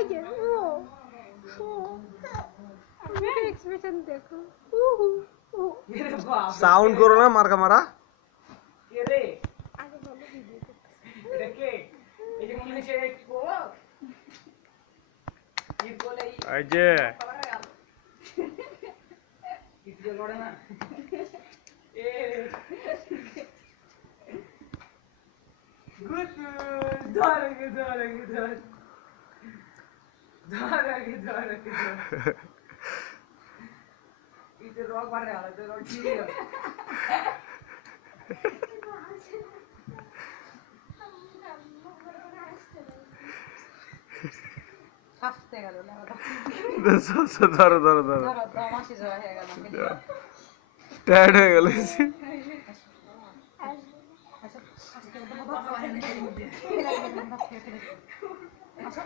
এই যে ও ও মুখের এক্সপ্রেশন দেখো সাউন্ড করো না মার্কা মারা কে রে আগে বলো ভিডিও করতে এটা কে এই যে মনে হচ্ছে কি বলো কি বলে এই যে কিছু লড়ে না এ গুড ধর इधर रॉक मार रहा है तो रॉक ठीक है হাসতে গেল না ধরো ধরো ধরো ধরো দমাশি জয় হয়ে গেল টায়ার্ড হয়ে গেল আচ্ছা